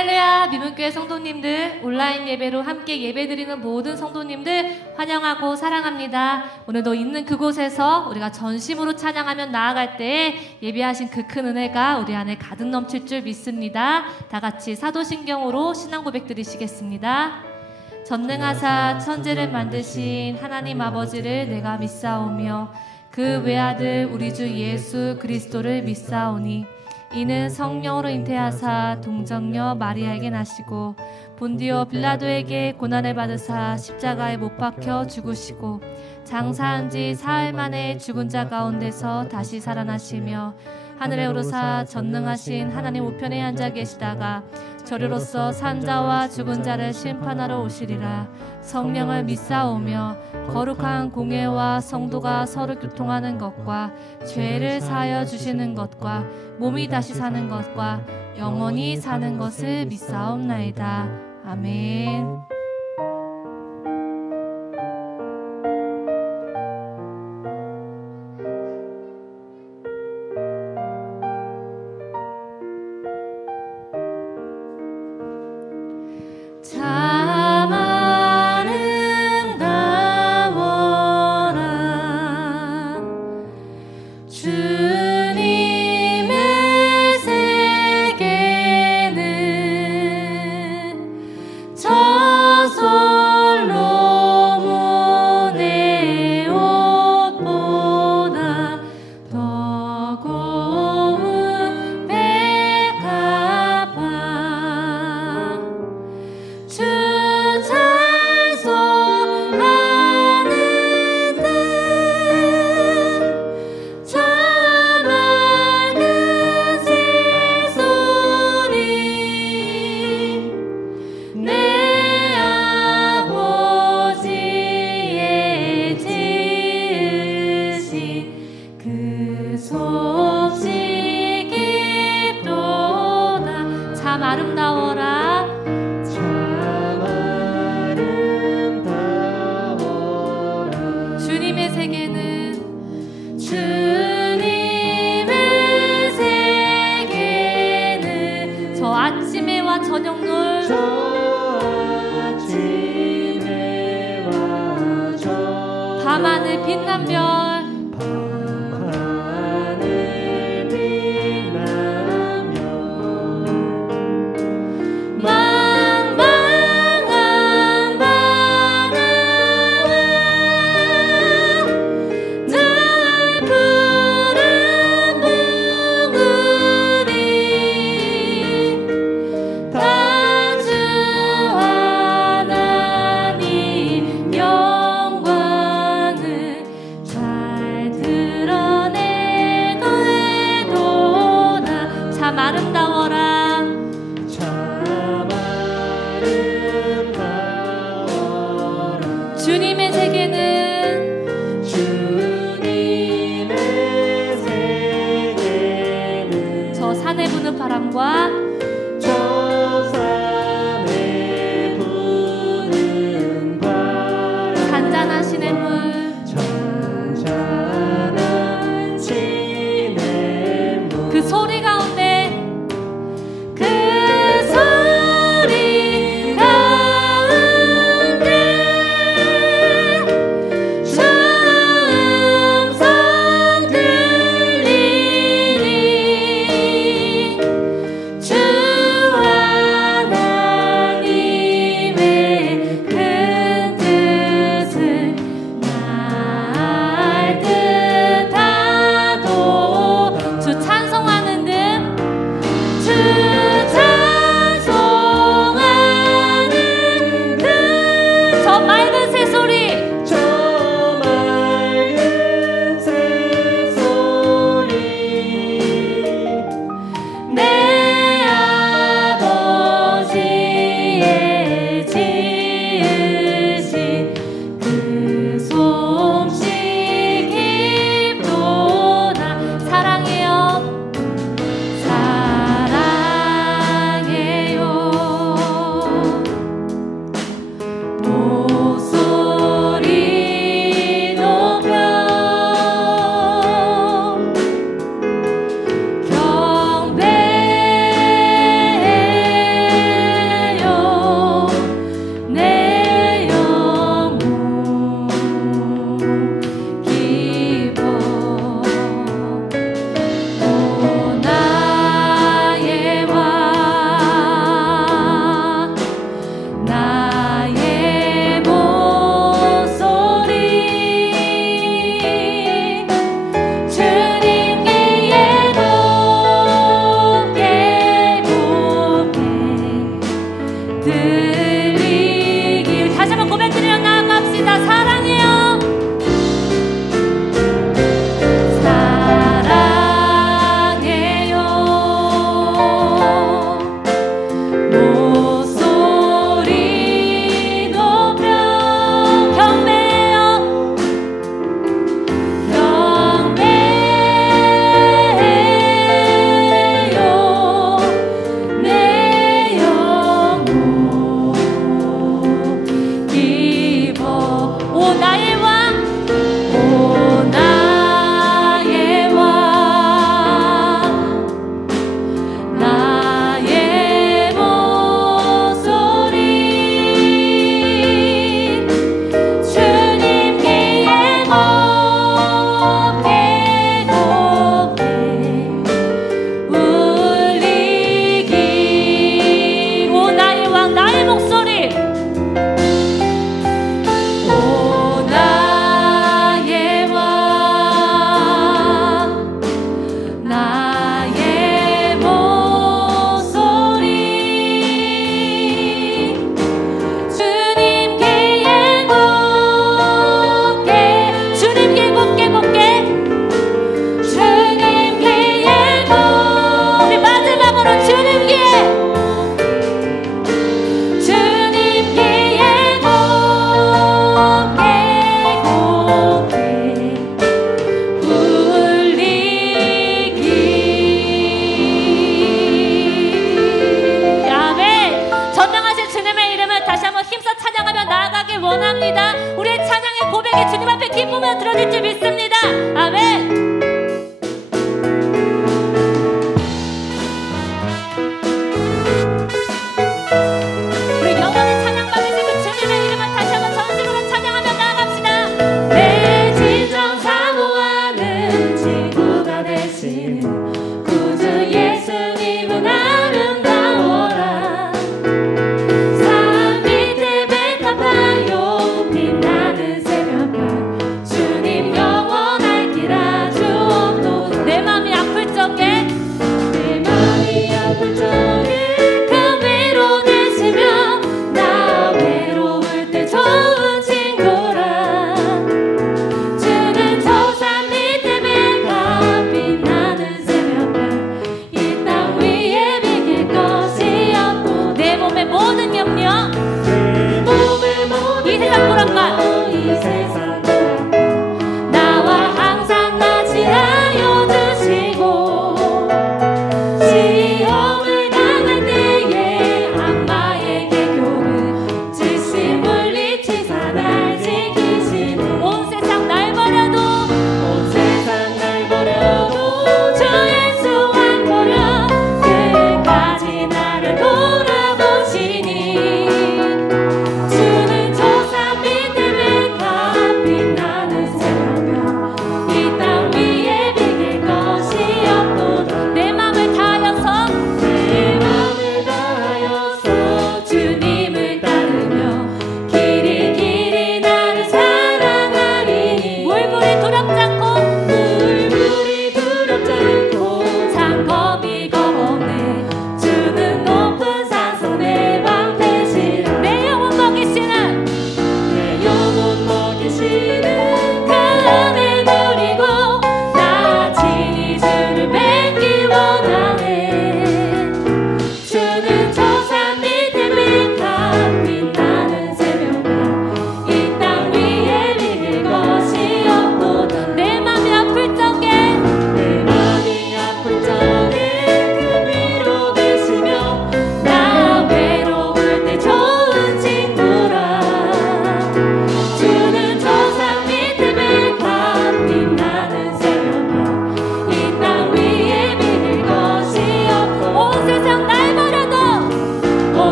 할렐루야. 미문교회 성도님들, 온라인 예배로 함께 예배드리는 모든 성도님들 환영하고 사랑합니다. 오늘도 있는 그곳에서 우리가 전심으로 찬양하며 나아갈 때에 예배하신 그 큰 은혜가 우리 안에 가득 넘칠 줄 믿습니다. 다 같이 사도신경으로 신앙 고백 드리시겠습니다. 전능하사 천지를 만드신 하나님 아버지를 내가 믿사오며 그 외아들 우리 주 예수 그리스도를 믿사오니 이는 성령으로 잉태하사 동정녀 마리아에게 나시고 본디오 빌라도에게 고난을 받으사 십자가에 못 박혀 죽으시고 장사한 지 사흘 만에 죽은 자 가운데서 다시 살아나시며 하늘에 오르사 전능하신 하나님 우편에 앉아 계시다가 저리로서 산자와 죽은 자를 심판하러 오시리라. 성령을 믿사오며 거룩한 공예와 성도가 서로 교통하는 것과 죄를 사하여 주시는 것과 몸이 다시 사는 것과 영원히 사는 것을 믿사옵나이다. 아멘. 밤하늘 빛난 별 참 아름다워라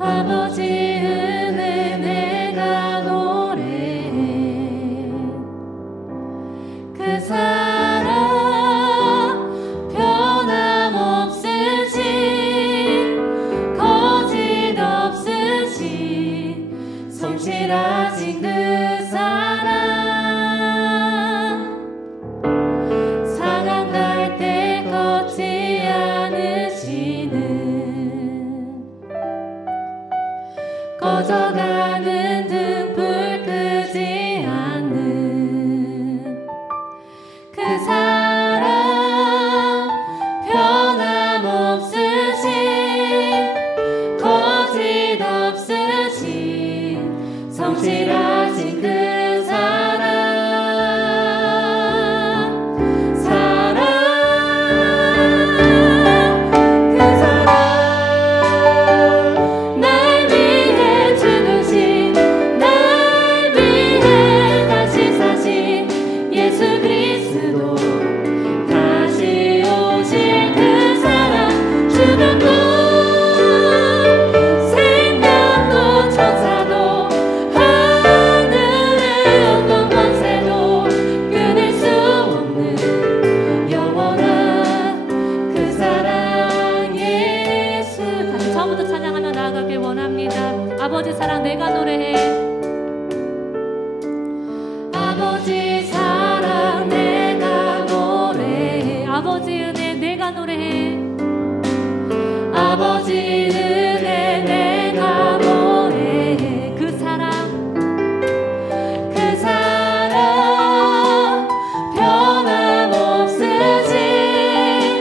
아버지 은혜 내가 노래해. 그 사랑 변함없으신 거짓 없으신 성실하신 그 사랑 사랑 날 때 걷지 않으시는 꺼져가는 등불 끄지 않는 그 사랑 변함없으신 거짓 없으신 성실하신 그 사랑 그 사랑 날 위해 죽으신 날 위해 다시 사신 예수 그리스도 다시 오실 그 사랑 죽음도 생명도 천사도 하늘의 어떤 권세도 끊을 수 없는 영원한 그 사랑 예수. 다시 처음부터 찬양하며 나아가길 원합니다. 아버지 사랑 내가 노래해. 아버지 사랑 내가 노래해. 아버지 은혜 내가 노래해. 아버지 은혜 내가 노래해. 그 사랑 변함없으신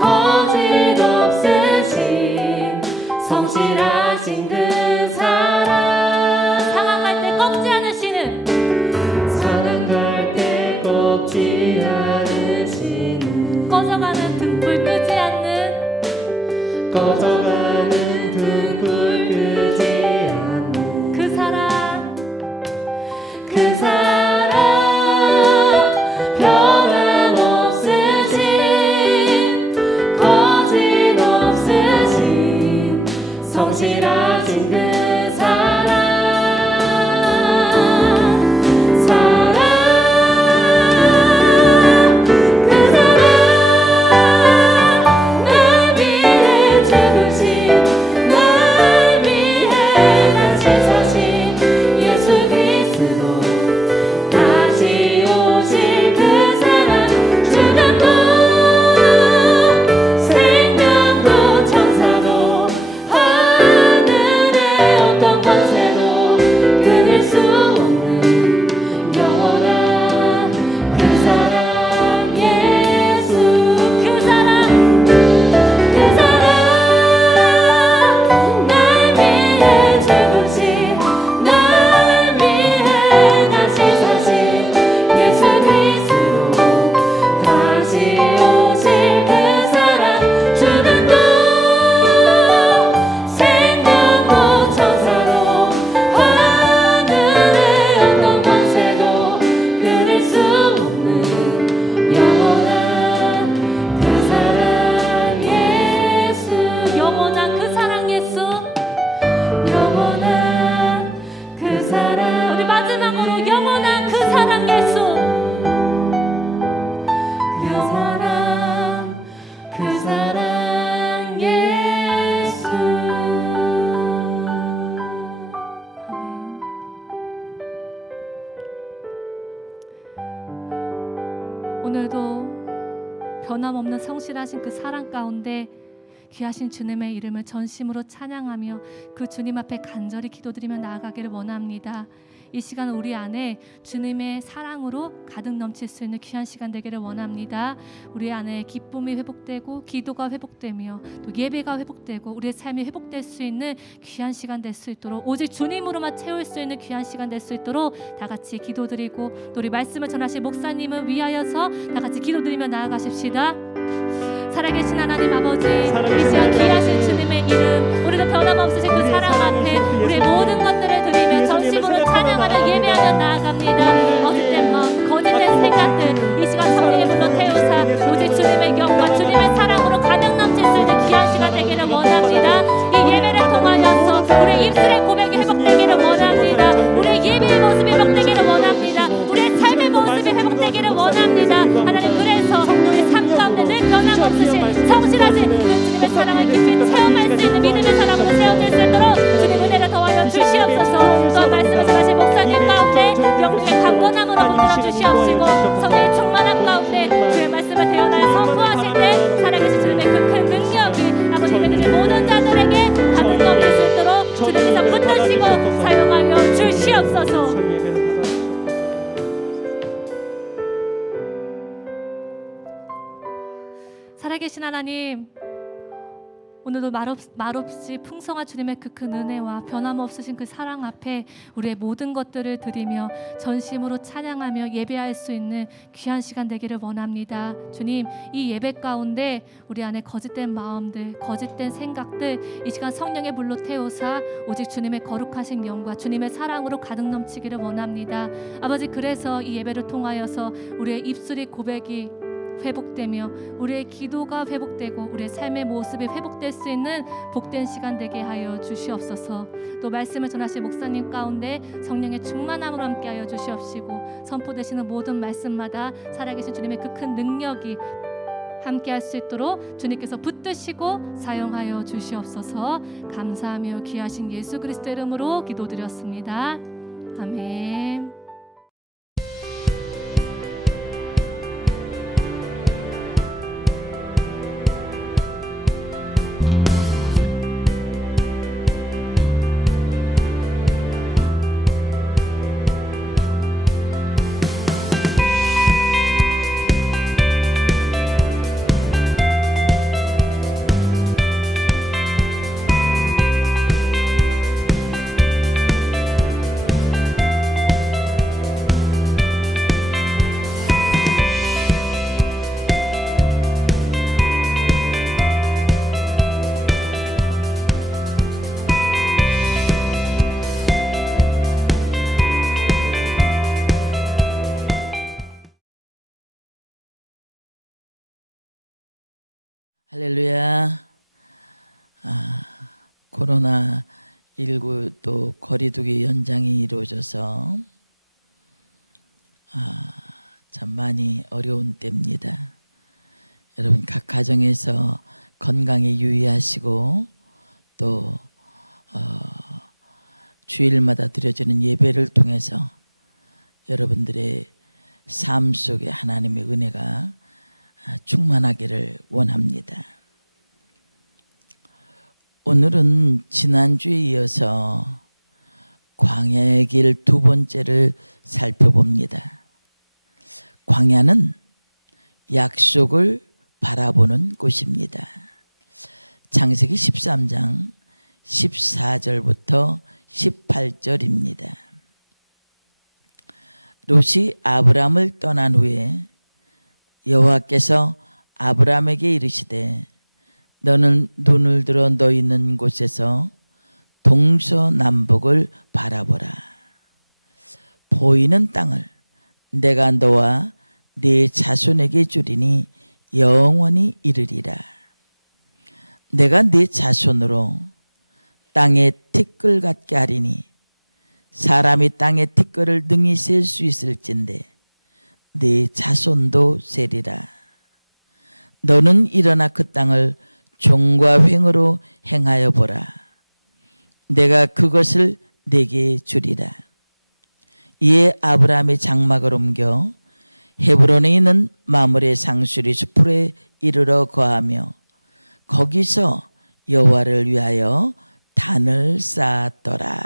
거짓 없으신 성실하신 그 사랑 상한 갈 때 꺾지 않으시는 사랑 갈 때 꺾지 않으시는 꺼져가는 등불 끄지 않는 꺼져가는 등불 끄지 않는 그 사랑 변함없으신 거짓 없으신 성실하신 그 사랑 그 사랑 날 위해 죽으신 날 위해 다시 사신 예수 그리스도 다시 오실 그 사랑 죽음도 생명도 천사도 하늘의 어떤 권세도 끊을 수 없는 영원한 그 사랑 예수. 그 사랑 날 위해 죽으신 날 위해 다시 사신 예수 그리스도 다시 오실 그 사랑 죽음도 생명도 천사도 하늘의 어떤 권세도 끊을 수 없는 영원한 그 사랑 예수. 영원한 그 사랑 예수. 영원한 그 사랑. 우리 마지막으로 영원한 그 사랑 예수. 그 사랑 예수. 아멘. 오늘도 변함없는 성실하신 그 사랑 가운데 귀하신 주님의 이름을 전심으로 찬양하며 그 주님 앞에 간절히 기도드리며 나아가기를 원합니다. 이 시간 우리 안에 주님의 사랑으로 가득 넘칠 수 있는 귀한 시간 되기를 원합니다. 우리 안에 기쁨이 회복되고 기도가 회복되며 또 예배가 회복되고 우리의 삶이 회복될 수 있는 귀한 시간 될 수 있도록 오직 주님으로만 채울 수 있는 귀한 시간 될 수 있도록 다 같이 기도드리고 또 우리 말씀을 전하실 목사님을 위하여서 다 같이 기도드리며 나아가십시다. 살아계신 하나님 아버지, 이 시간 귀하신 주님의 이름, 우리도 변함없으신 그 사랑 앞에 우리의 모든 것들을 드리며 전심으로 찬양하며 예배하며 나아갑니다. 어쨌든 거짓된 생각들 이 시간 성령의 불로 태우사 오직 주님의 영과 주님의 사랑으로 가득 넘칠 수 있는 귀한 시간 되기를 원합니다. 이 예배를 통하여서 예배할 수 있는 믿음의 사람으로 세워질 수 있도록 주님 은혜를 더하여 주시옵소서. 또 말씀을 전하신 목사님 가운데 영적인 강건함으로 붙들어 주시옵시고 성령의 충만함 가운데 주의 말씀을 대언하여 선포하실 때 살아계신 주님의 그 큰 능력이 아버지 예배드린 모든 자들에게 가득 넘칠 수 있도록 주님께서 붙드시고 사용하여 주시옵소서. 살아계신 하나님, 오늘도 말없이 풍성한 주님의 그 큰 은혜와 변함없으신 그 사랑 앞에 우리의 모든 것들을 드리며 전심으로 찬양하며 예배할 수 있는 귀한 시간 되기를 원합니다. 주님, 이 예배 가운데 우리 안에 거짓된 마음들, 거짓된 생각들 이 시간 성령의 불로 태우사 오직 주님의 거룩하신 영과 주님의 사랑으로 가득 넘치기를 원합니다. 아버지, 그래서 이 예배를 통하여서 우리의 입술이 고백이 회복되며 우리의 기도가 회복되고 우리의 삶의 모습이 회복될 수 있는 복된 시간 되게 하여 주시옵소서. 또 말씀을 전하신 목사님 가운데 성령의 충만함으로 함께하여 주시옵시고 선포되시는 모든 말씀마다 살아계신 주님의 그 큰 능력이 함께할 수 있도록 주님께서 붙드시고 사용하여 주시옵소서. 감사하며 귀하신 예수 그리스도의 이름으로 기도드렸습니다. 아멘. 할렐루야. 코로나19 또 거리두기 연장이 이루어져서 참 많이 어려운 때입니다. 여러분 각 가정에서 건강에 유의하시고 또 주일마다 드려지는 예배를 통해서 여러분들의 삶 속에 하나님의 은혜가 충만하기를 원합니다. 오늘은 지난주에 이어서 광야의 길 두 번째를 살펴봅니다. 광야는 약속을 바라보는 곳입니다. 창세기 13장 14절부터 18절입니다. 롯이 아브람을 떠난 후에 여호와께서 아브람에게 이르시되 너는 눈을 들어 너 있는 곳에서 동서남북을 바라보라. 보이는 땅을 내가 너와 네 자손에게 주리니 영원히 이르리라. 내가 네 자손으로 땅의 티끌 같게 하리니 사람이 땅의 티끌을 능히 셀 수 있을진데 네 자손도 세리라. 너는 일어나 그 땅을 종과 횡으로 행하여 보라. 내가 그것을 네게 주리라. 이에 아브라함이 장막을 옮겨 헤브론에 있는 마므레 상수리 숲에 이르러 거하며 거기서 여호와를 위하여 단을 쌓았더라.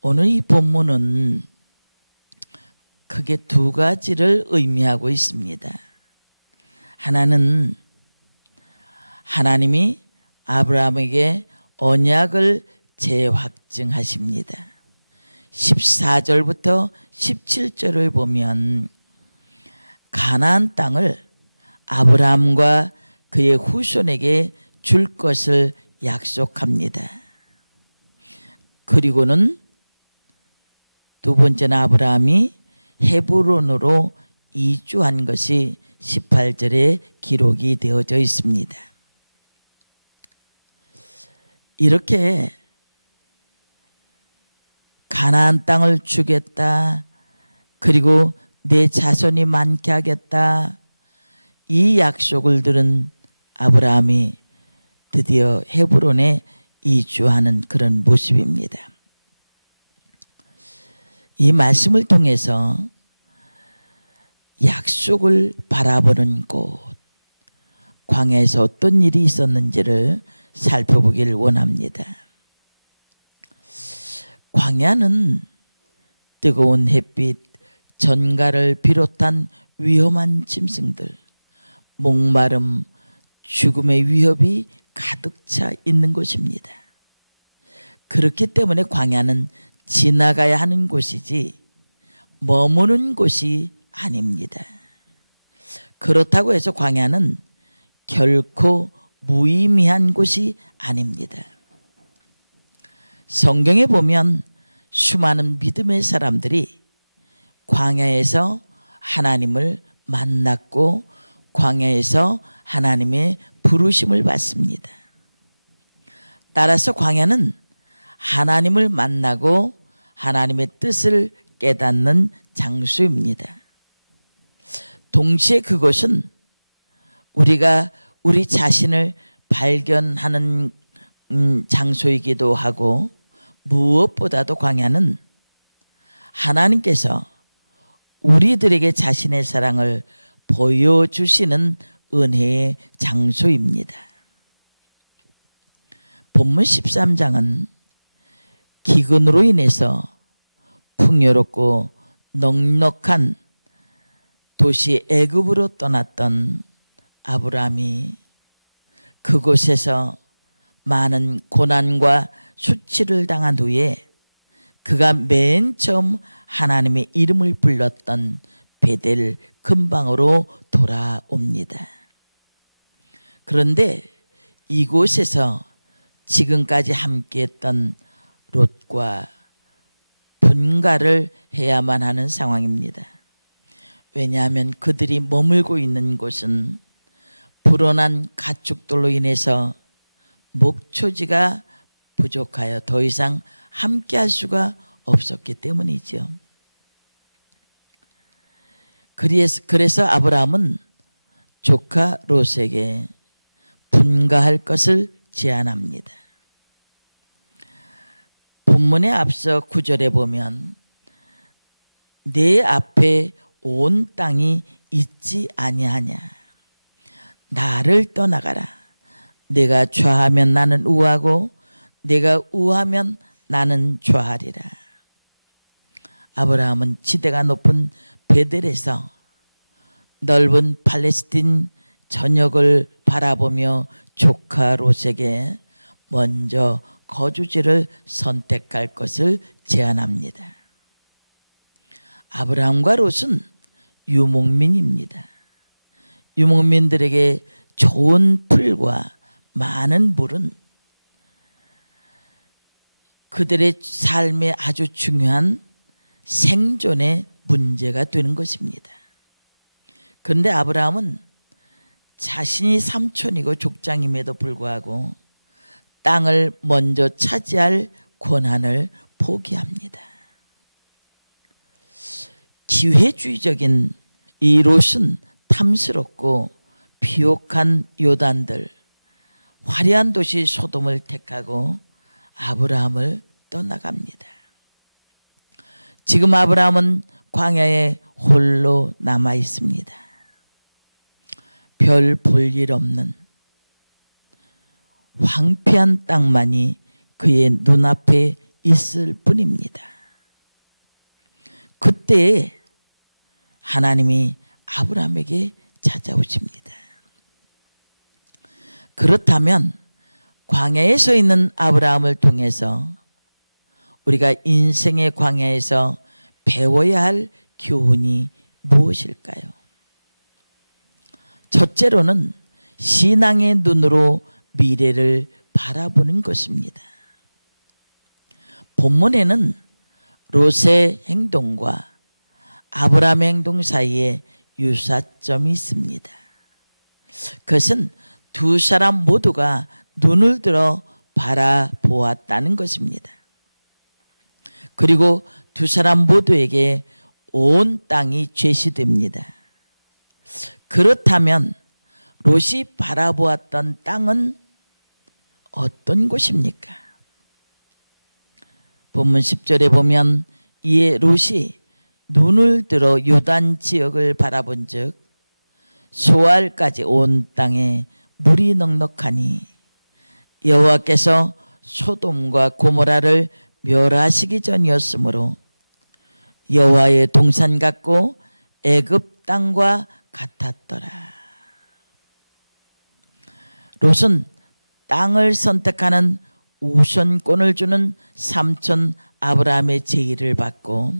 오늘 이 본문은 크게 두 가지를 의미하고 있습니다. 하나는 하나님이 아브라함에게 언약을 재확증하십니다. 14절부터 17절을 보면 가나안 땅을 아브라함과 그의 후손에게 줄 것을 약속합니다. 그리고는 두 번째는 아브라함이 헤브론으로 이주한 것이 18절에 기록이 되어져 있습니다. 이렇게 가나안 땅을 주겠다, 그리고 내 자손이 많게 하겠다, 이 약속을 들은 아브라함이 드디어 헤브론에 이주하는 그런 모습입니다. 이 말씀을 통해서 약속을 바라보는 곳, 광야에서 어떤 일이 있었는지를 살펴보기를 원합니다. 광야는 뜨거운 햇빛, 전갈을 비롯한 위험한 짐승들, 목마름, 죽음의 위협이 가득 차 있는 곳입니다. 그렇기 때문에 광야는 지나가야 하는 곳이지 머무는 곳이 아닙니다. 그렇다고 해서 광야는 결코 무의미한 곳이 아닙니다. 성경에 보면 수많은 믿음의 사람들이 광야에서 하나님을 만났고 광야에서 하나님의 부르심을 받습니다. 따라서 광야는 하나님을 만나고 하나님의 뜻을 깨닫는 장소입니다. 동시에 그것은 우리가 우리 자신을 발견하는 장소이기도 하고, 무엇보다도 광야는 하나님께서 우리들에게 자신의 사랑을 보여주시는 은혜의 장소입니다. 본문 13장은 기근으로 인해서 풍요롭고 넉넉한 도시 애굽으로 떠났던 아브라함이 그곳에서 많은 고난과 수치를 당한 후에 그가 맨 처음 하나님의 이름을 불렀던 베델 근방으로 돌아옵니다. 그런데 이곳에서 지금까지 함께했던 롯과 분가를 해야만 하는 상황입니다. 왜냐하면 그들이 머물고 있는 곳은 불어난 가축들로 인해서 목초지가 부족하여 더 이상 함께할 수가 없었기 때문이죠. 그래서 아브라함은 조카 롯에게 분가할 것을 제안합니다. 본문에 앞서 9절에 보면 내 앞에 온 땅이 있지 아니하냐, 나를 떠나가라. 내가 좌하면 나는 우하고 내가 우하면 나는 좌하리라. 아브라함은 지대가 높은 베델에서 넓은 팔레스틴 전역을 바라보며 조카 롯에게 먼저 거주지를 선택할 것을 제안합니다. 아브라함과 롯은 유목민입니다. 유목민들에게 좋은 풀과 많은 물은 그들의 삶에 아주 중요한 생존의 문제가 되는 것입니다. 그런데 아브라함은 자신이 삼촌이고 족장임에도 불구하고 땅을 먼저 차지할 권한을 포기합니다. 기회주의적인 이 롯은 탐스럽고 비옥한 요단들, 화려한 도시 소돔을 택하고 아브라함을 떠나갑니다. 지금 아브라함은 광야에 홀로 남아 있습니다. 별 볼 일 없는 황폐한 땅만이 그의 눈앞에 있을 뿐입니다. 그때 하나님이 아브라함에게 찾아오십니다. 그렇다면 광야에 서 있는 아브라함을 통해서 우리가 인생의 광야에서 배워야 할 교훈이 무엇일까요? 첫째로는 신앙의 눈으로 미래를 바라보는 것입니다. 본문에는 롯의 행동과 아브라함의 행동 사이에 유사점이 있습니다. 그것은 두 사람 모두가 눈을 들어 바라보았다는 것입니다. 그리고 두 사람 모두에게 온 땅이 제시됩니다. 그렇다면 롯이 바라보았던 땅은 어떤 곳입니까? 본문 10절에 보면 이에 롯이 눈을 들어 요단 지역을 바라본 즉 소알까지 온 땅에 물이 넉넉하니 여호와께서 소돔과 고모라를 멸하시기 전이었으므로 여호와의 동산 같고 애굽 땅과 같았더라. 롯은 땅을 선택하는 우선권을 주는 삼촌 아브라함의 제의를 받고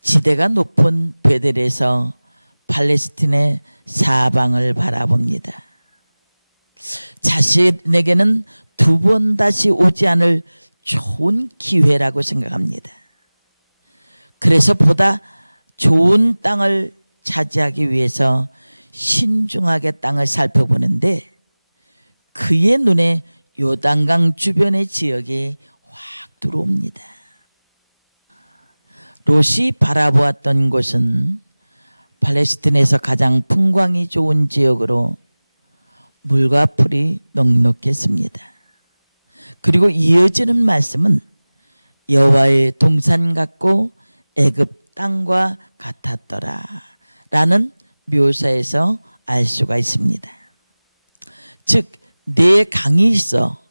지대가 높은 베델에서 팔레스틴의 사방을 바라봅니다. 자신에게는 두 번 다시 오지 않을 좋은 기회라고 생각합니다. 그래서 보다 좋은 땅을 차지하기 위해서 신중하게 땅을 살펴보는데 그의 눈에 요단강 주변의 지역이 확 들어옵니다. 롯이 바라보았던 곳은 팔레스틴에서 가장 풍광이 좋은 지역으로 물과 풀이 넉넉했습니다. 그리고 이어지는 말씀은 여호와의 동산 같고 애굽 땅과 같았더라 라는 묘사에서 알 수가 있습니다. 즉 네 강이 있어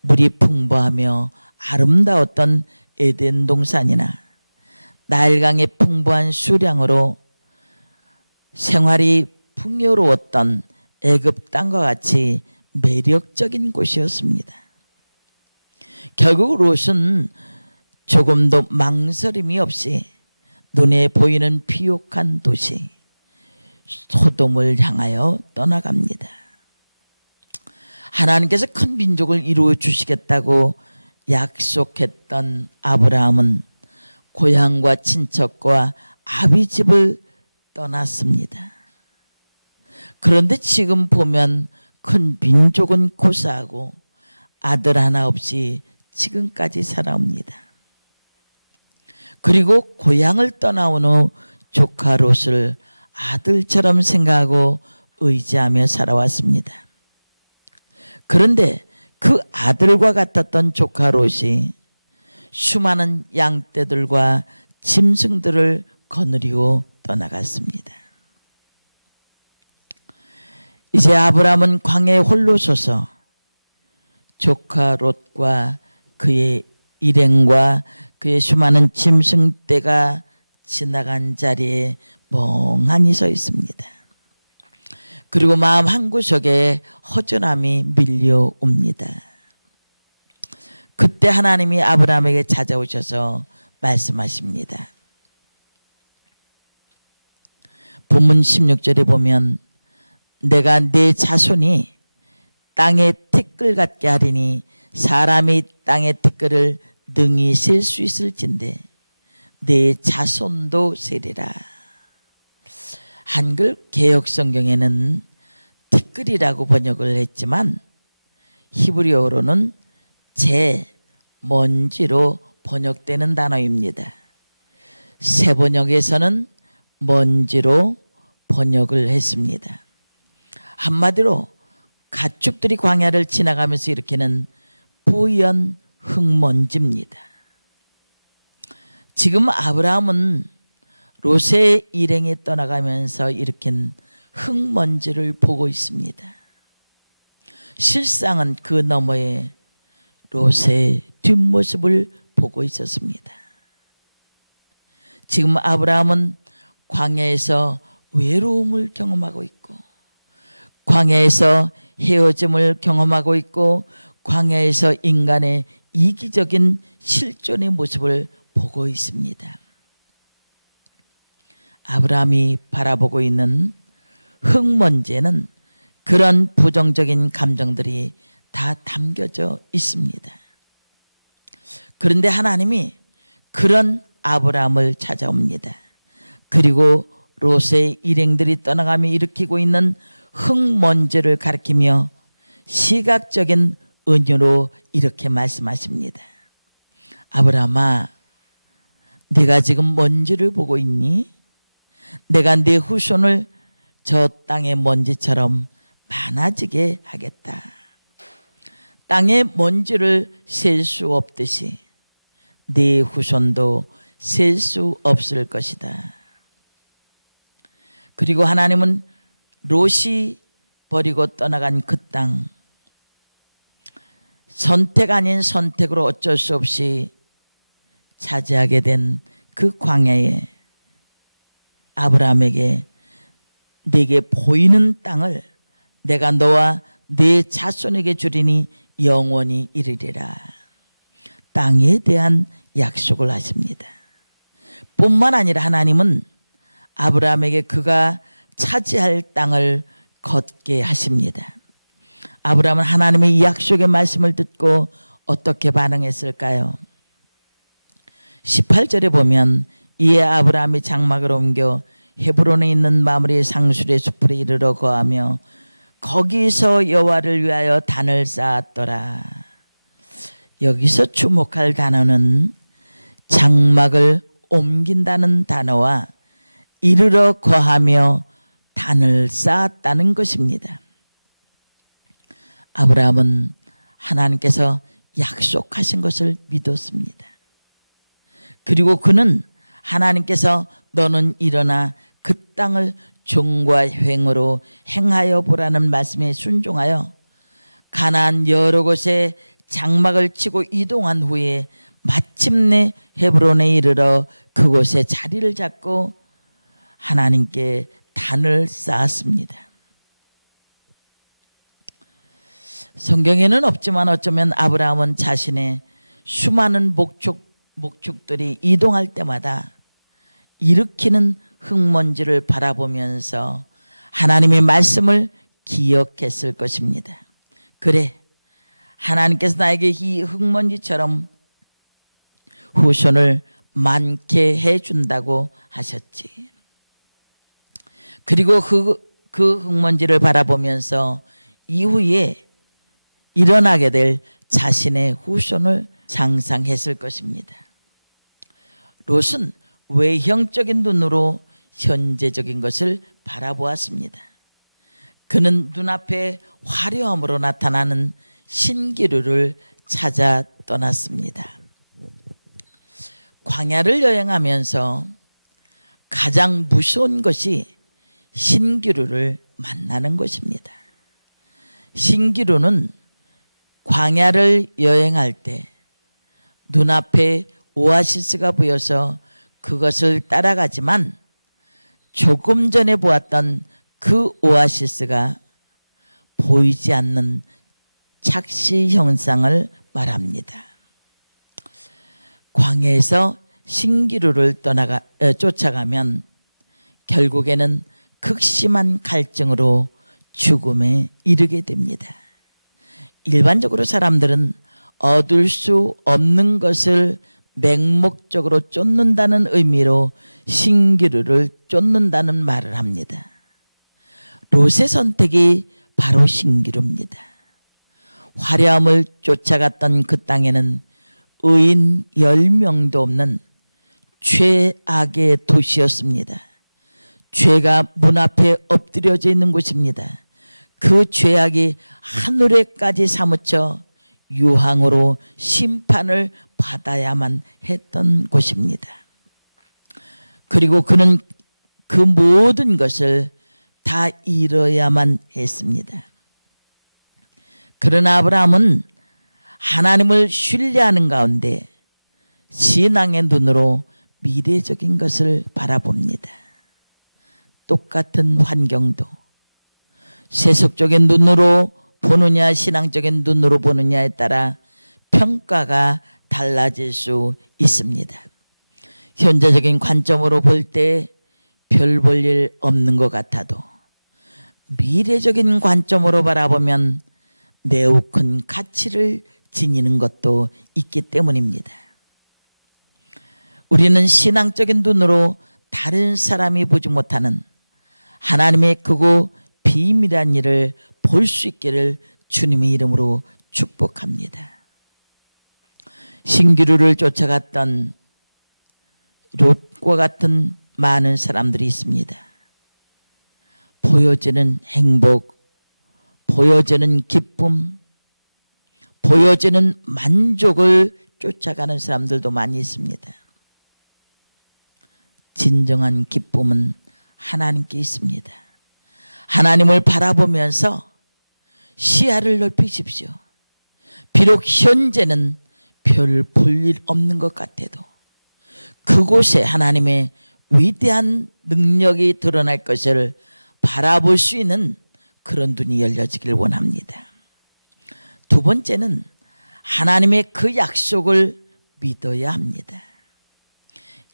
물이 풍부하며 아름다웠던 에덴 동산이나 나일강의 풍부한 수량으로 생활이 풍요로웠던 애굽 땅과 같이 매력적인 곳이었습니다. 결국 롯은 조금도 망설임이 없이 눈에 보이는 비옥한 도시 소돔을 향하여 떠나갑니다. 하나님께서 큰 민족을 이루어 주시겠다고 약속했던 아브라함은 고향과 친척과 아비집을 떠났습니다. 그런데 지금 보면 큰 민족은 고사하고 아들 하나 없이 지금까지 살아옵니다. 그리고 고향을 떠나온 후 조카 롯을 아들처럼 생각하고 의지하며 살아왔습니다. 그런데 그 아들과 같았던 조카 롯이 수많은 양떼들과 짐승들을 거느리고 떠나갔습니다. 이제 아브라함은 광야에 홀로 서서 조카 롯과 그의 일행과 그의 수많은 짐승떼가 지나간 자리에 멍하니 서 있습니다. 그리고 마음 한구석에 허전함이 밀려옵니다. 그때 하나님이 아브라함에게 찾아오셔서 말씀하십니다. 본문 16절에 보면 내가 네 자손이 땅의 티끌 같게 하리니 사람이 땅의 티끌을 능히 셀 수 있을진데 네 자손도 세리라. 한글 개역 성경에는 티끌이라고 번역을 했지만 히브리어로는 먼지로 번역되는 단어입니다. 새 번역에서는 먼지로 번역을 했습니다. 한마디로 가축들이 광야를 지나가면서 일으키는 뿌연 흙먼지입니다. 지금 아브라함은 롯의 일행이 떠나가면서 일으킨 흙먼지를 보고 있습니다. 실상은 그 너머에 롯의 뒷모습을 보고 있었습니다. 지금 아브라함은 광야에서 외로움을 경험하고 있고 광야에서 헤어짐을 경험하고 있고 광야에서 인간의 이기적인 실존의 모습을 보고 있습니다. 아브라함이 바라보고 있는 흙먼지에는 그런 부정적인 감정들이 다 담겨져 있습니다. 그런데 하나님이 그런 아브라함을 찾아옵니다. 그리고 롯의 일행들이 떠나가며 일으키고 있는 흙먼지를 가리키며 시각적인 은유로 이렇게 말씀하십니다. 아브라함아, 네가 지금 먼지를 보고 있니? 내가 네 후손을 저 땅의 먼지처럼 많아지게 하겠다. 땅의 먼지를 셀 수 없듯이 네 후손도 셀 수 없을 것이다. 그리고 하나님은 롯이 버리고 떠나간 그 땅, 선택 아닌 선택으로 어쩔 수 없이 차지하게 된 그 광야에 아브라함에게 네게 보이는 땅을 내가 너와 네 자손에게 주리니 영원히 이르리라. 땅에 대한 약속을 하십니다. 뿐만 아니라 하나님은 아브라함에게 그가 차지할 땅을 걷게 하십니다. 아브라함은 하나님의 이 약속의 말씀을 듣고 어떻게 반응했을까요? 18절에 보면 이에 아브라함이 장막을 옮겨 헤브론에 있는 마므리의 상술의 숲으로 이르러 거하며 거기서 여호와를 위하여 단을 쌓았더라. 여기서 주목할 단어는 장막을 옮긴다는 단어와 이르러 거하며 단을 쌓았다는 것입니다. 아브라함은 하나님께서 약속하신 것을 믿었습니다. 그리고 그는 하나님께서 너는 일어나 그 땅을 종과 횡으로 행하여 보라는 말씀에 순종하여 가나안 여러 곳에 장막을 치고 이동한 후에 마침내 헤브론에 이르러 그곳에 자리를 잡고 하나님께 단을 쌓았습니다. 성경에는 없지만 어쩌면 아브라함은 자신의 수많은 목축들이 이동할 때마다 일으키는 흙먼지를 바라보면서 하나님의 말씀을 기억했을 것입니다. 그래, 하나님께서 나에게 이 흙먼지처럼 후손을 많게 해준다고 하셨지. 그리고 그 흙먼지를 바라보면서 이후에 일어나게 될 자신의 후손을 상상했을 것입니다. 롯은 외형적인 눈으로 현재적인 것을 바라보았습니다. 그는 눈앞에 화려함으로 나타나는 신기루를 찾아 떠났습니다. 광야를 여행하면서 가장 무서운 것이 신기루를 만나는 것입니다. 신기루는 광야를 여행할 때 눈앞에 오아시스가 보여서 그것을 따라가지만 조금 전에 보았던 그 오아시스가 보이지 않는 착시 현상을 말합니다. 광야에서 신기루를 쫓아가면 결국에는 극심한 갈증으로 죽음에 이르게 됩니다. 일반적으로 사람들은 얻을 수 없는 것을 맹목적으로 쫓는다는 의미로 신기루를 쫓는다는 말을 합니다. 롯의 선택이 바로 신기루입니다. 화려함을 쫓아갔던 그 땅에는 의인 10명도 없는 죄악의 도시였습니다. 죄가 문 앞에 엎드려져 있는 곳입니다. 그 죄악이 하늘에까지 사무쳐 유황으로 심판을 받아야만 했던 곳입니다. 그리고 그는 그 모든 것을 다 잃어야만 했습니다. 그러나 아브라함은 하나님을 신뢰하는 가운데 신앙의 눈으로 미래적인 것을 바라봅니다. 똑같은 환경도 세속적인 눈으로 보느냐 신앙적인 눈으로 보느냐에 따라 평가가 달라질 수 있습니다. 현재적인 관점으로 볼 때 별 볼 일 없는 것 같아도 미래적인 관점으로 바라보면 매우 큰 가치를 지니는 것도 있기 때문입니다. 우리는 신앙적인 눈으로 다른 사람이 보지 못하는 하나님의 크고 비밀한 일을 볼 수 있기를 주님의 이름으로 축복합니다. 신기루를 쫓아갔던 롯과 같은 많은 사람들이 있습니다. 보여지는 행복, 보여지는 기쁨, 보여지는 만족을 쫓아가는 사람들도 많이 있습니다. 진정한 기쁨은 하나님께 있습니다. 하나님을 바라보면서 시야를 넓히십시오. 비록 현재는 별 볼 일 없는 것 같아도 그곳에 하나님의 위대한 능력이 드러날 것을 바라볼 수 있는 그런 눈이 열려지길 원합니다. 두 번째는 하나님의 그 약속을 믿어야 합니다.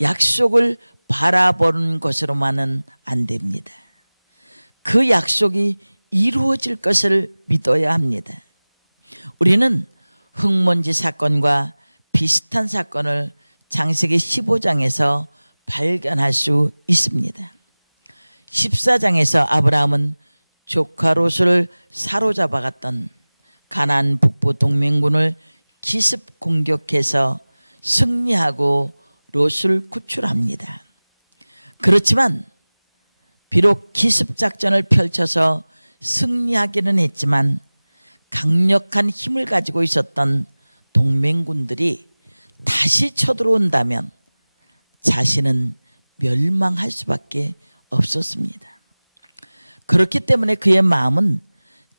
약속을 바라보는 것으로만은 안 됩니다. 그 약속이 이루어질 것을 믿어야 합니다. 우리는 흙먼지 사건과 비슷한 사건을 창세기 15장에서 발견할 수 있습니다. 14장에서 아브라함은 조카 롯을 사로잡아갔던 가나안 북부 동맹군을 기습 공격해서 승리하고 롯을 구출합니다. 그렇지만 비록 기습작전을 펼쳐서 승리하기는 했지만 강력한 힘을 가지고 있었던 동맹군들이 다시 쳐들어온다면 자신은 멸망할 수밖에 없었습니다. 그렇기 때문에 그의 마음은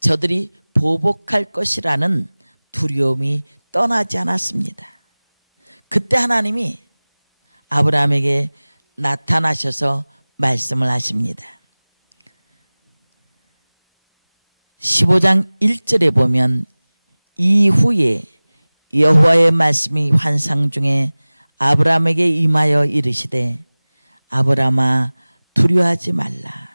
저들이 보복할 것이라는 두려움이 떠나지 않았습니다. 그때 하나님이 아브라함에게 나타나셔서 말씀을 하십니다. 15장 1절에 보면 이후에 여호와의 말씀이 환상 중에 아브라함에게 임하여 이르시되 아브라함아 두려워하지 말라.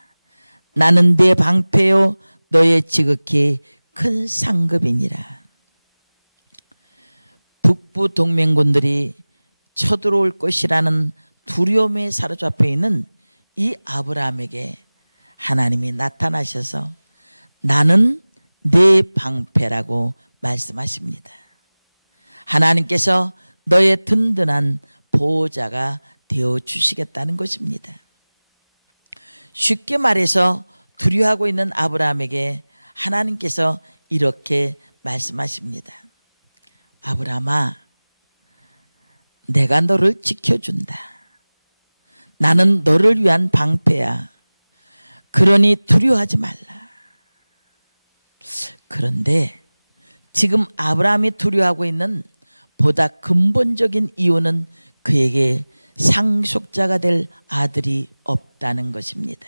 나는 네 방패요 너의 지극히 큰 상급이니라. 북부 동맹군들이 쳐들어올 것이라는 두려움에 사로잡혀 있는 이 아브라함에게 하나님이 나타나셔서 나는 네 방패라고 말씀하십니다. 하나님께서 너의 든든한 보호자가 되어 주시겠다는 것입니다. 쉽게 말해서 두려워하고 있는 아브라함에게 하나님께서 이렇게 말씀하십니다. 아브라함아, 내가 너를 지켜준다. 나는 너를 위한 방패야. 그러니 두려워하지 말라. 그런데 지금 아브라함이 두려워하고 있는 보다 근본적인 이유는 그에게 상속자가 될 아들이 없다는 것입니다.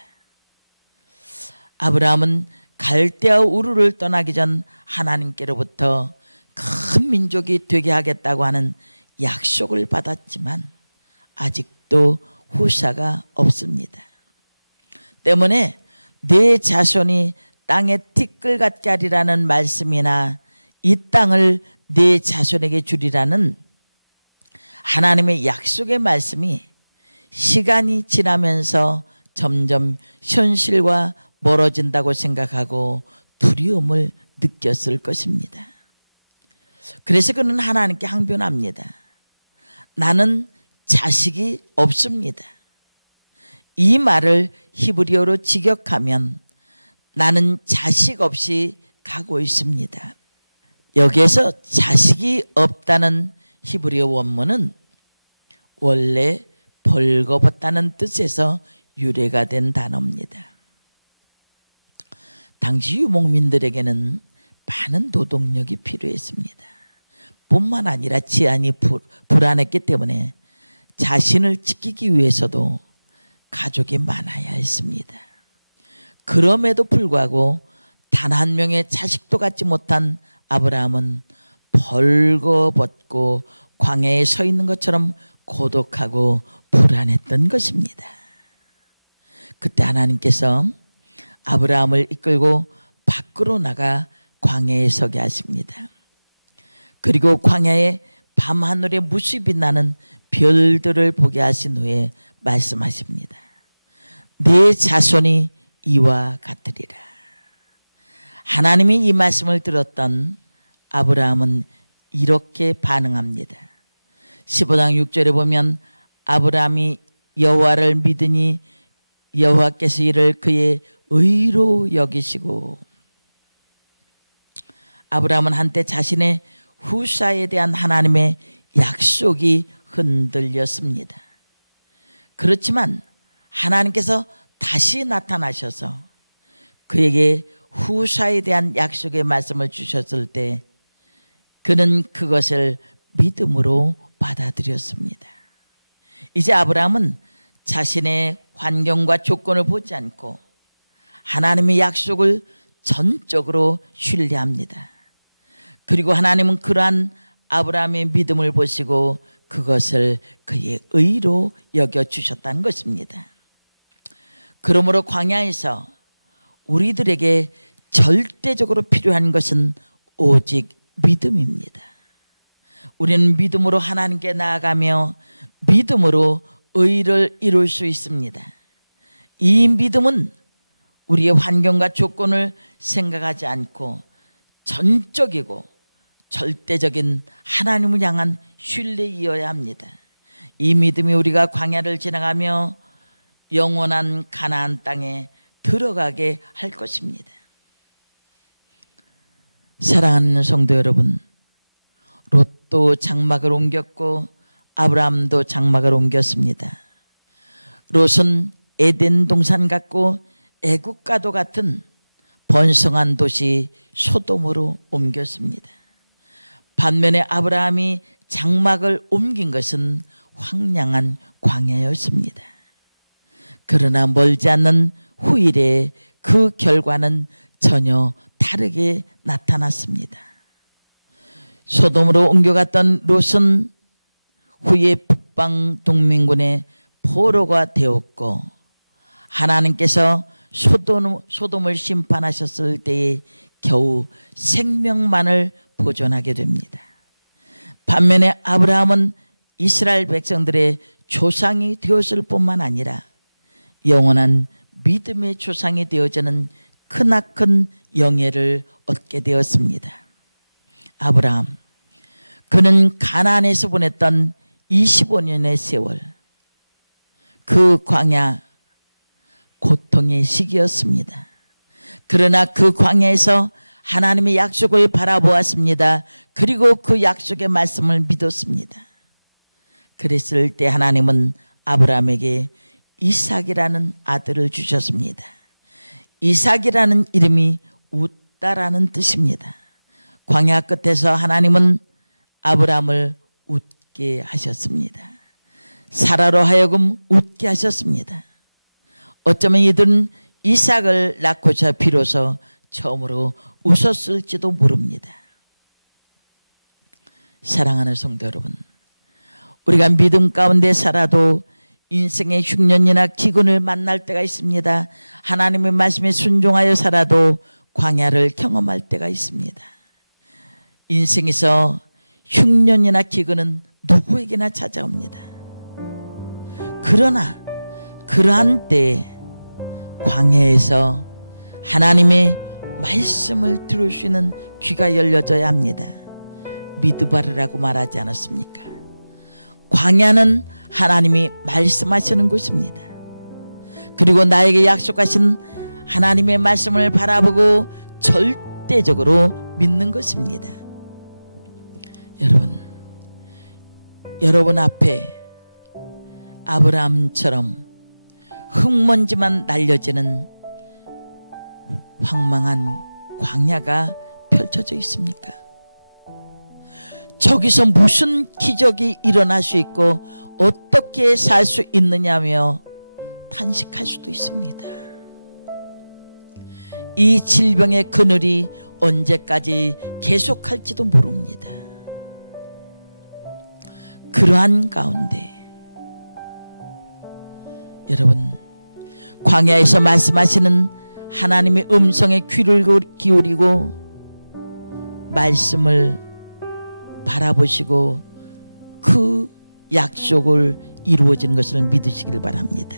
아브라함은 갈대아 우르를 떠나기 전 하나님께로부터 큰 민족이 되게 하겠다고 하는 약속을 받았지만 아직도 후사가 없습니다. 때문에 내 자손이 땅에 티끌 같게 하리라는 말씀이나 이 땅을 내 자손에게 주리라는 하나님의 약속의 말씀이 시간이 지나면서 점점 현실과 멀어진다고 생각하고 두려움을 느꼈을 것입니다. 그래서 그는 하나님께 항변합니다. 나는 자식이 없습니다. 이 말을 히브리어로 직역하면 나는 자식 없이 가고 있습니다. 여기에서 자식이 없다는 히브리어 원문은 원래 벌거벗다는 뜻에서 유래가 된 단어입니다. 당시 유목민들에게는 많은 노동력이 필요했습니다. 뿐만 아니라治안이 불안했기 때문에 자신을 지키기 위해서도 가족이 많아야 했습니다. 그럼에도 불구하고 단 한 명의 자식도 갖지 못한 아브라함은 벌거벗고 광야에 서 있는 것처럼 고독하고 불안했던 것입니다. 그때 하나님께서 아브라함을 이끌고 밖으로 나가 광야에 서게 하십니다. 그리고 광야에 밤하늘에 무수히 빛나는 별들을 보게 하신 후에 말씀하십니다. 네 자손이 이와 같으리라. 하나님이 이 말씀을 들었던 아브라함은 이렇게 반응합니다. 15장 6절에 보면 아브라함이 여호와를 믿으니 여호와께서 이를 그의 의로 여기시고. 아브라함은 한때 자신의 후사에 대한 하나님의 약속이 흔들렸습니다. 그렇지만 하나님께서 다시 나타나셔서 그에게 후사에 대한 약속의 말씀을 주셨을 때 그는 그것을 믿음으로 받아들였습니다. 이제 아브라함은 자신의 환경과 조건을 보지 않고 하나님의 약속을 전적으로 신뢰합니다. 그리고 하나님은 그러한 아브라함의 믿음을 보시고 그것을 그의 의로 여겨주셨다는 것입니다. 그러므로 광야에서 우리들에게 절대적으로 필요한 것은 오직 믿음입니다. 우리는 믿음으로 하나님께 나아가며 믿음으로 의를 이룰 수 있습니다. 이 믿음은 우리의 환경과 조건을 생각하지 않고 전적이고 절대적인 하나님을 향한 신뢰이어야 합니다. 이 믿음이 우리가 광야를 지나가며 영원한 가나안 땅에 들어가게 할 것입니다. 사랑하는 성도 여러분, 롯도 장막을 옮겼고 아브라함도 장막을 옮겼습니다. 롯은 에덴 동산 같고 애국가도 같은 번성한 도시 소돔으로 옮겼습니다. 반면에 아브라함이 장막을 옮긴 것은 황량한 광야였습니다. 그러나 멀지 않는 후일에 그 결과는 전혀 다르게 나타났습니다. 소돔으로 옮겨갔던 롯은 후에 북방 동맹군의 포로가 되었고 하나님께서 소돔을 심판하셨을 때에 겨우 생명만을 보존하게 됩니다. 반면에 아브라함은 이스라엘 백성들의 조상이 되었을 뿐만 아니라 영원한 믿음의 조상이 되어지는 크나큰 영예를 얻게 되었습니다. 아브라함, 그는 가나안에서 보냈던 25년의 세월, 그 광야 고통의 시기였습니다. 그러나 그 광야에서 하나님의 약속을 바라보았습니다. 그리고 그 약속의 말씀을 믿었습니다. 그랬을 때 하나님은 아브라함에게 이삭이라는 아들을 주셨습니다. 이삭이라는 이름이 웃다라는 뜻입니다. 광야 끝에서 하나님은 아브라함을 웃게 하셨습니다. 사라로 하여금 웃게 하셨습니다. 어쩌면 이들은 이삭을 낳고자 비로소 처음으로 웃었을지도 모릅니다. 사랑하는 성도 여러분, 우리가 믿음 가운데 살아도 인생의 흉년이나 기근을 만날 때가 있습니다. 하나님의 말씀에 순종하여 살아도 광야를 경험할 때가 있습니다. 인생에서 흉년이나 기근은 누구에게나 찾아옵니다. 그러나 그러한 때에 광야에서 하나님의 말씀을 들을 수 있는 귀가 열려져야 합니다. 미드바르라고 말하지 않았습니까? 광야는 하나님이 말씀하시는 곳입니다. 그리고 나에게 약속하신 하나님의 말씀을 바라보고 절대적으로 믿는 것입니다. 여러분 앞에 아브라함처럼 흙먼지만 날려지는 황망한 광야가 펼쳐져 있습니까? 저기서 무슨 기적이 일어날 수 있고 어떻게 살 수 있느냐며 탄식할 수도 있습니다. 이 질병의 그늘이 언제까지 계속할지도 모릅니다. 그러한 가운데 여러분, 광야에서 말씀하시는 하나님의 음성에 귀를 기울이고 말씀을 바라보시고 그 약속을 이루어지는 것을 믿으시길 바랍니다.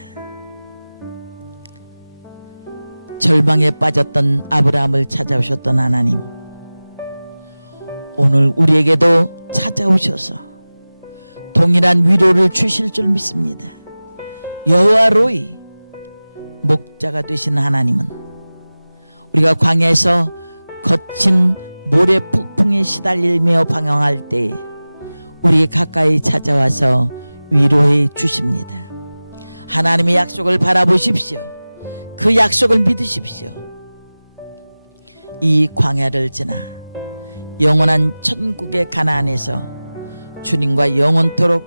절망에 빠졌던 아브라함을 찾아오셨던 하나님, 오늘 우리에게도 찾아오셔서 동일한 위로를 주실 줄 믿습니다. 여호와 로이 목자가 되신 하나님은 우리가 광야에서 거친 모래 폭풍에 시달리며 방황할 때 우리 가까이 찾아와서 위로해 주십니다. 하나님의 약속을 바라보십시오. 그 약속을 믿으십시오. 이 광야를 지나 영원한 천국의 가나안에서 주님과 영원토록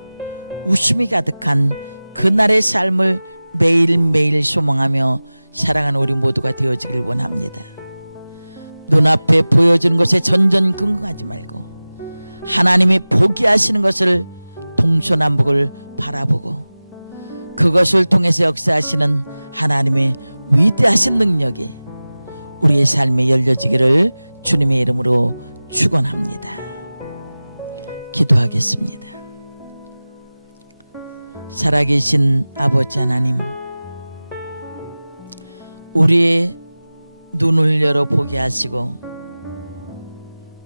웃음이 가득한 그날의 삶을 매일매일 소망하며 살아가는 우리 모두가 되어지길 원합니다. 눈앞에 보여지는 것에 전전긍긍하지 말고 하나님이 포기하시는 것을 동서남북을 바라보고 그것을 통해서 역사하시는 하나님의 위대하신 능력이 우리의 삶에 열려지기를 주님의 이름으로 축원합니다. 기도하겠습니다. 살아계신 아버지 하나님, 우리의 눈을 열어 보게 하시고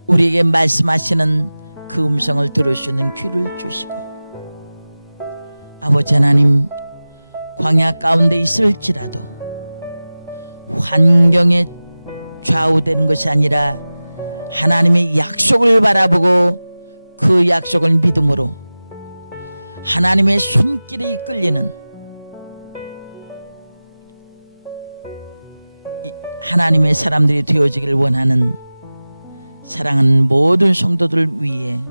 우리에게 말씀하시는 그 음성을 들을 수 있는 귀를 주시고, 아버지 하나님, 광야 가운데 있을지라도 환경에 좌우되는 것이 아니라 하나님의 약속을 바라보고 그 약속을 믿음으로 하나님의 손길에 이끌리는 하나님의 사람들이 되어지길 원하는 사랑하는 모든 성도들 위해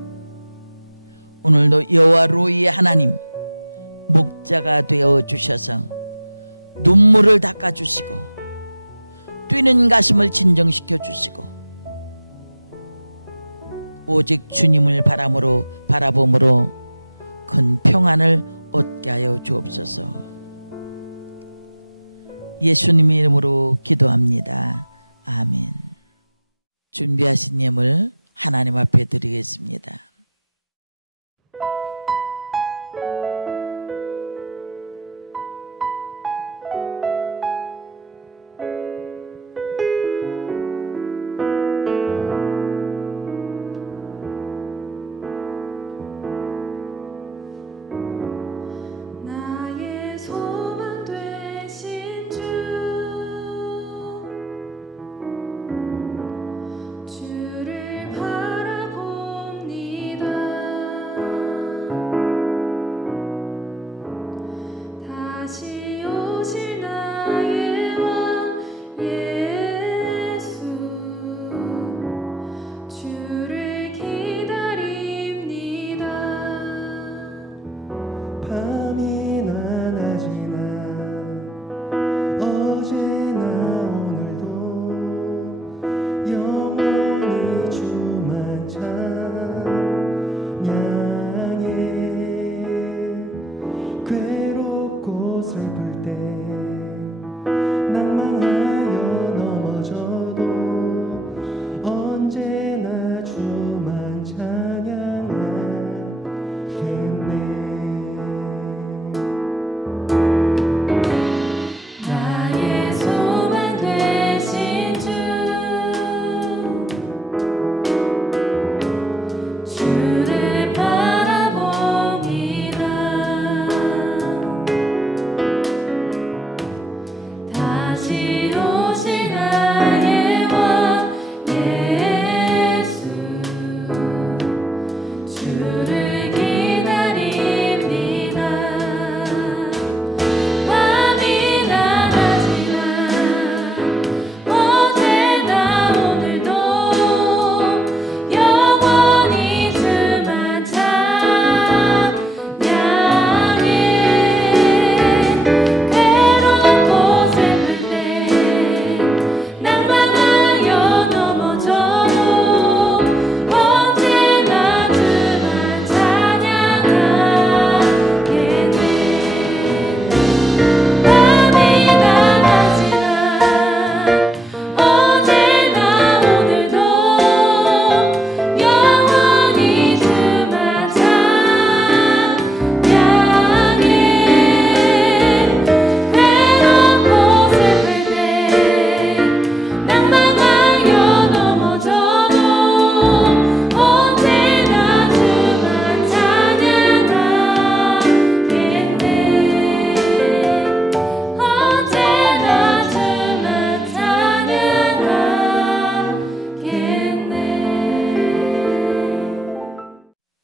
오늘도 여호와 로이의 하나님 목자가 되어 주셔서 눈물을 닦아주시고 뛰는 가슴을 진정시켜 주시고 오직 주님을 바라봄으로 큰 평안을 얻게 하여 주옵소서. 예수님의 이름으로 기도합니다. 아멘. 준비하신 예물 하나님 앞에 드리겠습니다. 주를 바라봅니다.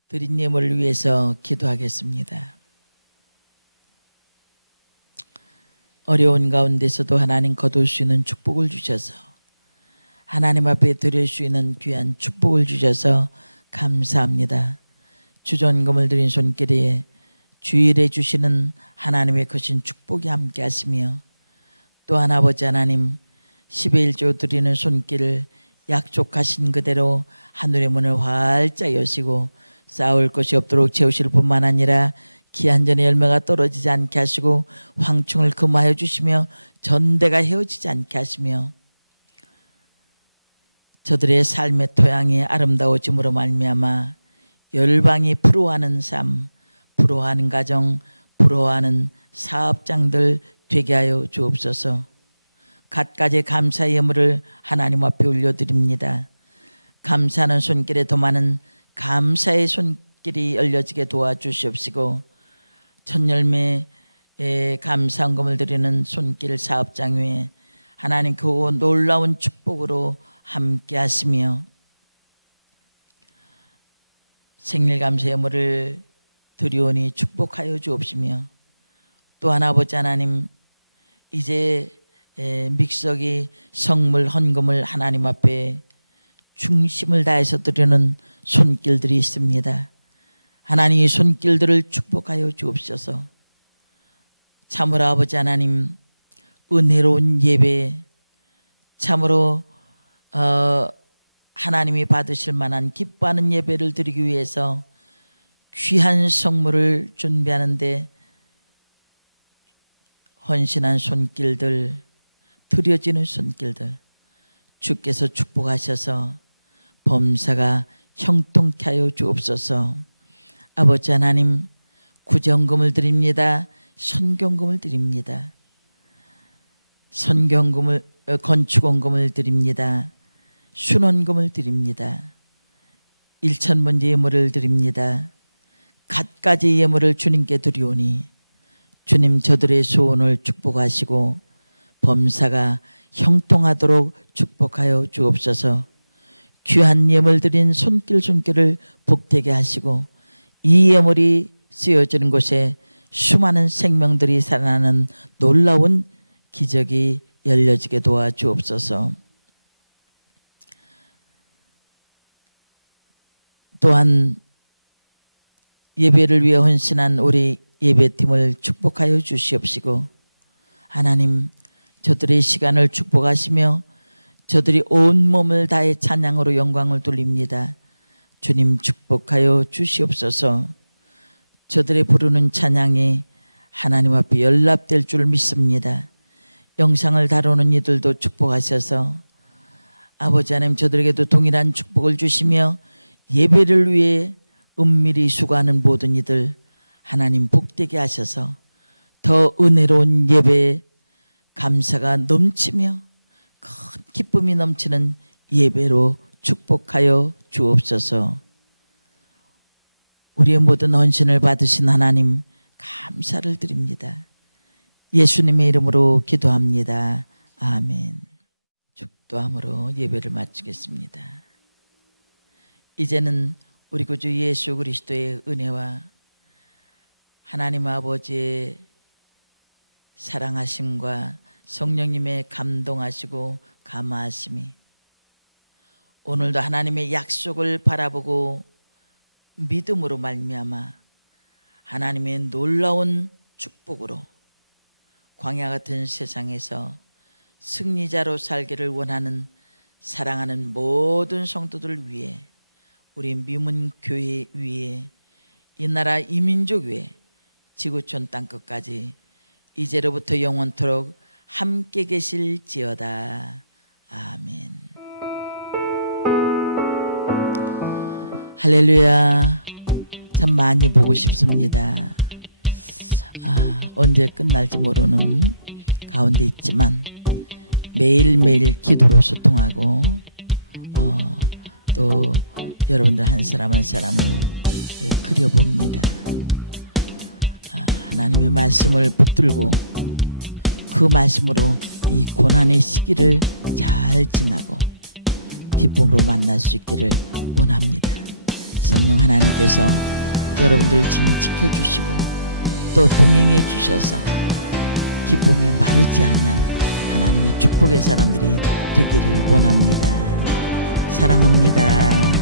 드린 예물을 위해서 기도하겠습니다. 어려운 가운데서도 하나님 거둘 수 있는 축복을 주셔서 하나님 앞에 드릴 수 있는 귀한 축복을 주셔서 감사합니다. 주전금을 드린 손길에 주일에 주시는 하나님의 크신 축복이 함께 하시며 또한 아버지 하나님 11조 드리는 손길을 약속하신 그대로 하늘의 문을 활짝 여시고 쌓을 것이 없도록 채우실 뿐만 아니라 기한 전에 열매가 떨어지지 않게 하시고 황충을 금하여 주시며 전대가 헤어지지 않게 하시며 저들의 삶의 토양이 아름다워짐으로 말미암아 열방이 부러워하는 삶, 부러워하는 가정, 부러워하는 사업장들 되게 하여 주옵소서. 갖가지 감사의 예물을 하나님 앞에 올려드립니다. 감사하는 손길에 더 많은 감사의 손길이 열려지게 도와주시옵시고 첫열매에 감사헌금을 드리는 손길 사업장 위에 하나님 그 놀라운 축복으로 함께 하시며 생일감사 예물을 드리오니 축복하여 주옵시며 또한 아버지 하나님 이제 믹서기 성물 헌금을 하나님 앞에 중심을 다해서 드리는 손길들이 있습니다. 하나님 이 손길들을 축복하여 주옵소서. 참으로 아버지 하나님 은혜로운 예배 참으로 하나님이 받으실 만한 기뻐하는 예배를 드리기 위해서 귀한 성물을 준비하는데 헌신한 손길들 드려지는 손길들 주께서 축복하셔서 범사가 형통케 하여 주옵소서. 아버지 하나님 구정금을 드립니다. 선경금을 드립니다. 선경금을 건축원금을 드립니다. 순원금을 드립니다. 1,000번째 예물을 드립니다. 갖가지 예물을 주님께 드리오니 주님 저들의 소원을 축복하시고 범사가 형통하도록 축복하여 주옵소서. 귀한 예물 드린 손길을 복되게 하시고 이 예물이 쓰여지는 곳에 수많은 생명들이 살아나는 놀라운 기적이 열려지게 도와주옵소서. 또한 예배를 위해 헌신한 우리 예배팀을 축복하여 주시옵시고 하나님 저들의 시간을 축복하시며 저들이 온몸을 다해 찬양으로 영광을 돌립니다. 주님 축복하여 주시옵소서. 저들의 부르는 찬양이 하나님 앞에 연락될 줄 믿습니다. 영상을 다루는 이들도 축복하셔서 아버지 하나님 저들에게도 동일한 축복을 주시며 예배를 위해 은밀히 수고하는 모든 이들 하나님 복되게 하셔서 더 은혜로운 예배에 감사가 넘치며 큰 기쁨이 넘치는 예배로 축복하여 주옵소서. 우리의 모든 헌신을 받으신 하나님 감사를 드립니다. 예수님의 이름으로 기도합니다. 아멘. 축도함으로 예배를 마치겠습니다. 이제는 우리 구주 예수 그리스도의 은혜와 하나님 아버지의 사랑하심과 성령님의 감동하시고 감화하심이 오늘도 하나님의 약속을 바라보고 믿음으로 말미암아 하나님의 놀라운 축복으로 광야 같은 세상에서 승리자로 살기를 원하는 사랑하는 모든 성도들 위해 우리 미문교회 위에 이 나라 이민족 위에 지구촌 땅끝까지 이제로부터 영원토록 함께 계실지어다. 아멘. 할렐루야. 참 많이 보고 싶습니다. 언제 끝날지 모르는 가운데 있지만 매일매일 기도로 소통하고 또 여러분들 한 사람 한 사람을 그려봅니다. 하나님의 말씀을 붙들고 그 말씀으로 이 고난의 시기를 잘 지나고 기쁨으로 만날 수 있기를 원합니다. 성령 하나님께서 여러분들 진 지켜주시고 또 동행해 주셔서 기쁨이 마르지 않는 하나님의 축복의 사람들이 되기를 원합니다. 사랑합니다.